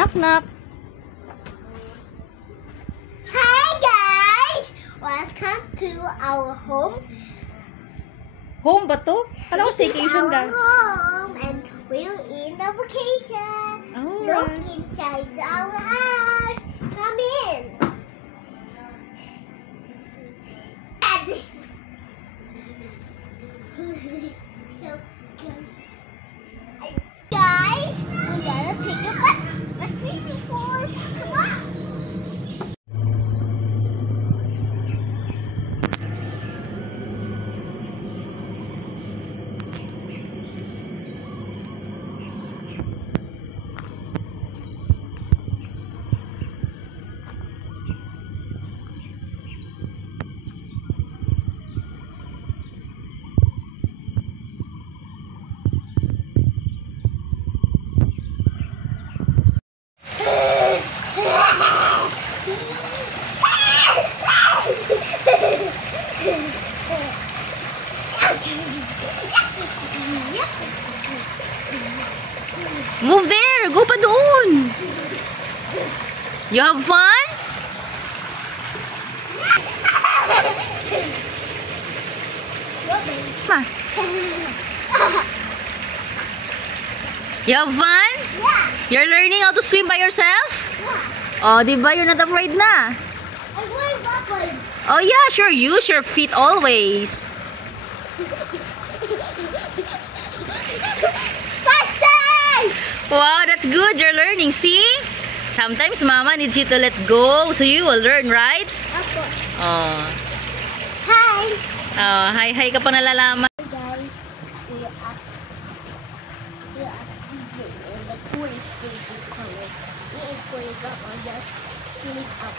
Knock knock. Hi guys! Welcome to our home. Home ba to? Alam ko staycation ka. Our home and we're in a vacation. Look inside our house. Come in. Guys, we gotta take a bus. Let's swimming pool. Come on. Move there! Go pa doon! You have fun? Ma. You have fun? Yeah. You're learning how to swim by yourself? Yeah. Oh, diba? You're not afraid na. I'm going backwards. Oh yeah, sure. Use your feet always. Wow, that's good. You're learning. See? Sometimes mama needs you to let go so you will learn, right? Of course. Oh. Hi. Oh, hi ka pa nalalaman. Guys, we are DJ and the tourist place is coming. We is going up on just sleep up.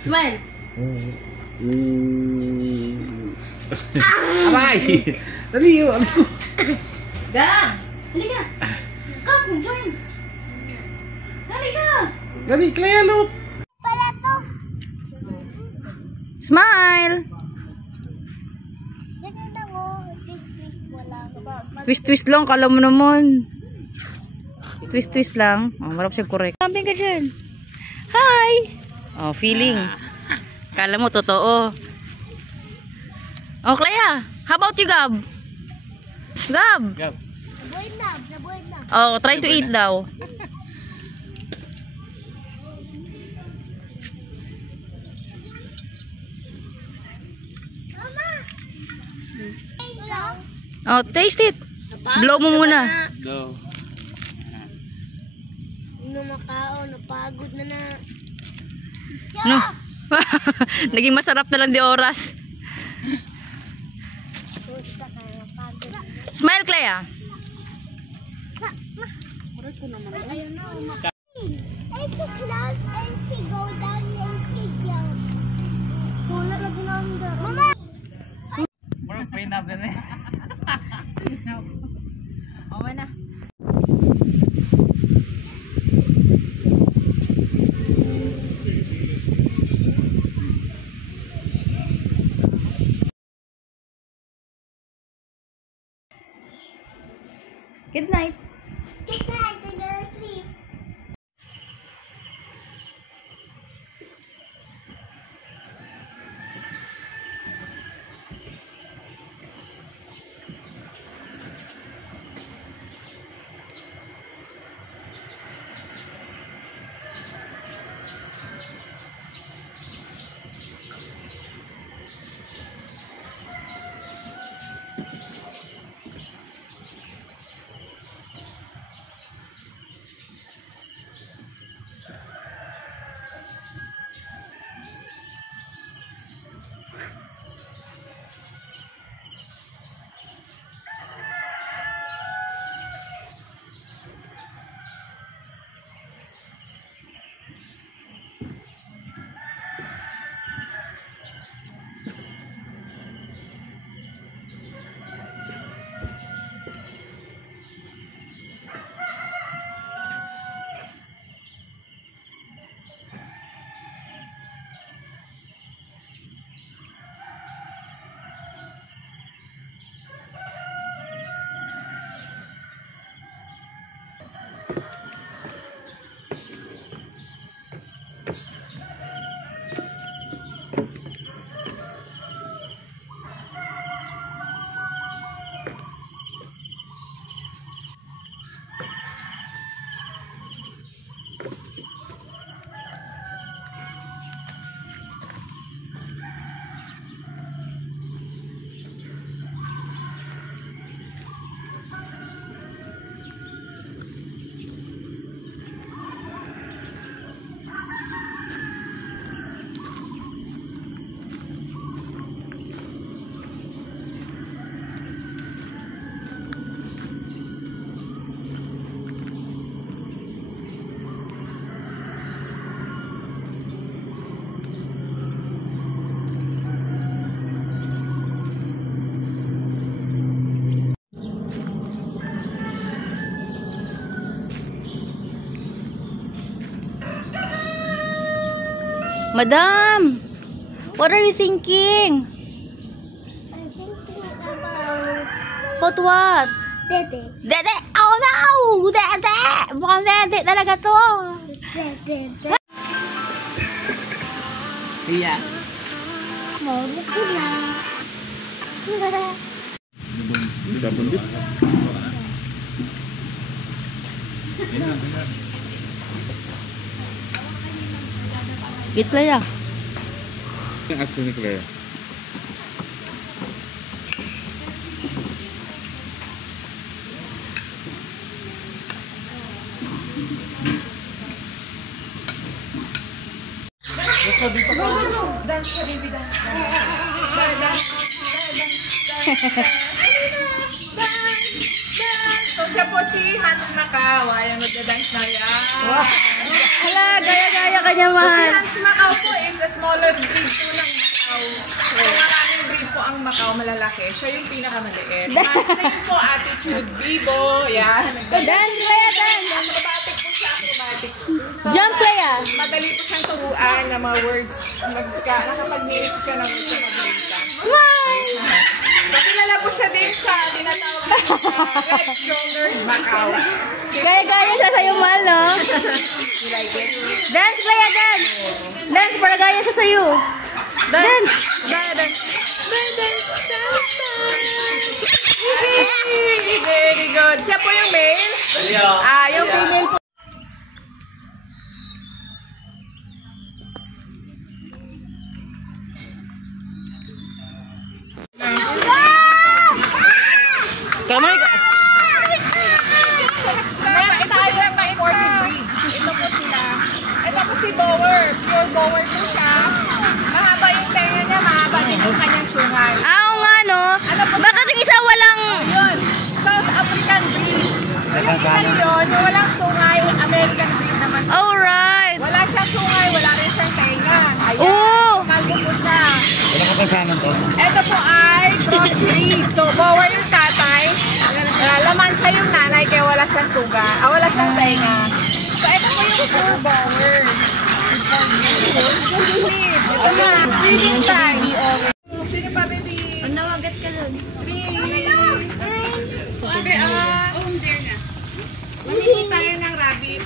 Smile. Aray! Dali yun! Gab! Halika! Come, join! Halika! Dali, Clea, look! Pala to. Smile! Ganun lang oh. Twist wala. Twist lang, kala mo naman. Twist lang. Oh, marap siya correct. Camping ka dyan. Hi! Oh, feeling. Kala mo, totoo. Oh, Clea, how about you, Gab? Gab! Nabuhay na. Oh, try to eat daw. Mama! Oh, taste it. Blow mo muna. Go. Inom makao, napagod na na. No. Naging masarap na lang di oras. Smile, Clea. Ayun na. And she close and she go down and she jump. Wala lagi na under. Mama! Bro, prenup din eh. Okay na. Good night. Good night, I'm gonna sleep. Madam, what are you thinking? I'm thinking about About what? Dede. Dede! Oh no! Dede! Mukhang dede talaga to. Dede. Iya. Mau pulang. Udah bundut. Gitu lah ya. Yang asli Clea. So siya po si Hans Macau. Ayan, magda-dance na yan. Hala, gaya-gaya ka niya, Si mahal. Hans Macau po is a smaller breed po ng Macau. So maraming breed po ang Macau, malalaki. Siya yung pinakamaliit. Hans name po, Attitude Bibo. Yan. Dance, Clea, dance. Acrobatic po siya, acrobatic. So, Jump, Clea. madali po siyang turuan ng mga words. Nakapag-nate ka ng words na mabilis ka. Smile! So, kilala po siya din sa tinatawag na Red Shoulder Macau. Gaya-gaya siya sa'yo, mahal, no? Dance, Clea, dance. Dance, para gaya siya sa'yo. Dance. Very good. Siya po yung male. Yung female po. Kamay ka. Meron tayo yung mga imported breeds. Ito po sila. Ito po si Bower. Pure Bower po siya. Mahaba yung tenga niya. Mahaba din yung kanyang sungay. Oo nga, no? Bakit yung isa walang... Yun. South African breed. Yung isa yun, yung walang sungay, American breed naman. Alright. Wala siyang sungay, wala rin siyang tenga. Ayan. Oh! Kalbo po siya. Wala ka pasanan to. Ito po ay crossbreed. So, Bower yung tatay. Laman siya yung nanay kaya wala siyang suga. Wala siyang tenga. So, ito po yung pure Bower. Ito na. Breeding time. Sige pa, baby. Nawagat ka doon. Okay, mamili tayo ng rabbit.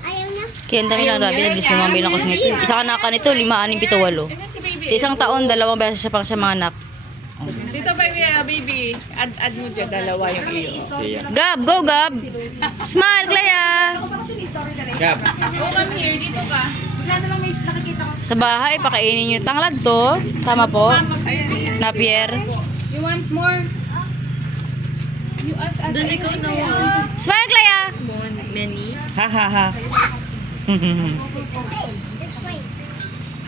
Ayaw na. Kaya ang dami ng rabbit. Nabilis na mamili ako sa nito. Isa ka naka nito, 5, 6, 7, 8. Ito si baby. Sa isang taon, 2 beses siya pang siya mga anak. Dito baby. Add mo dyan, 2 yung iyo. Gab, go Gab! Smile, Clea! Gab. Oh, come here. Dito ka. Bigla na lang may nakikita ko. Sa bahay, pakainin yung tanglad to. Tama po? Napier. You want more? You ask at doon ikaw na Smile, Clea! Many? Ha ha ha.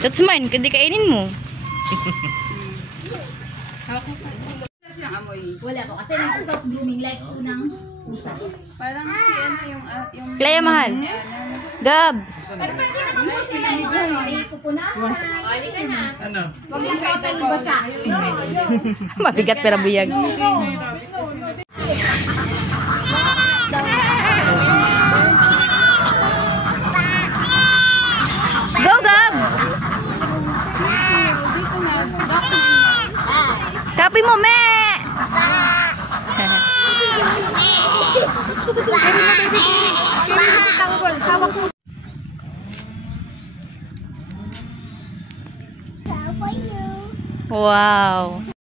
That's mine, hindi kainin mo. Wala ko kasi nasa stop blooming like unang pusa. Parang si ano yung Clea, mahal. Gab! Pero pwede naman po sila may pupunasan. Ano? Huwag lang total basa. Mabigat pero buyag. Go, Gab! Kapi mo, me! Wow.